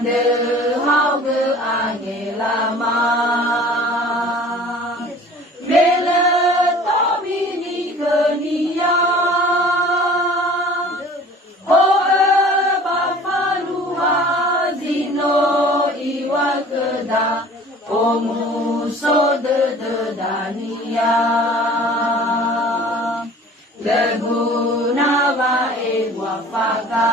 de hao ge anye lama Bele tobi ni kenia O ba falua zino iwa keda O muso de dania Leguna va ewa faka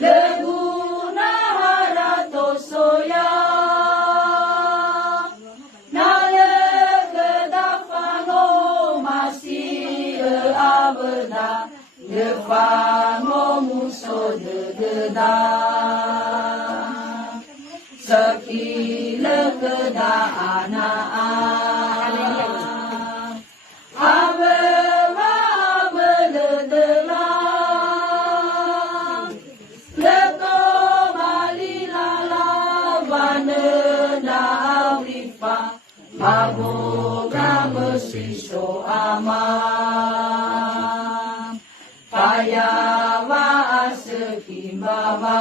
Leguna harato soya Nale keda fano masi abeda De fano muso de geda Sekile keda anaa Maboga mesiso ama Payawa asekimbawa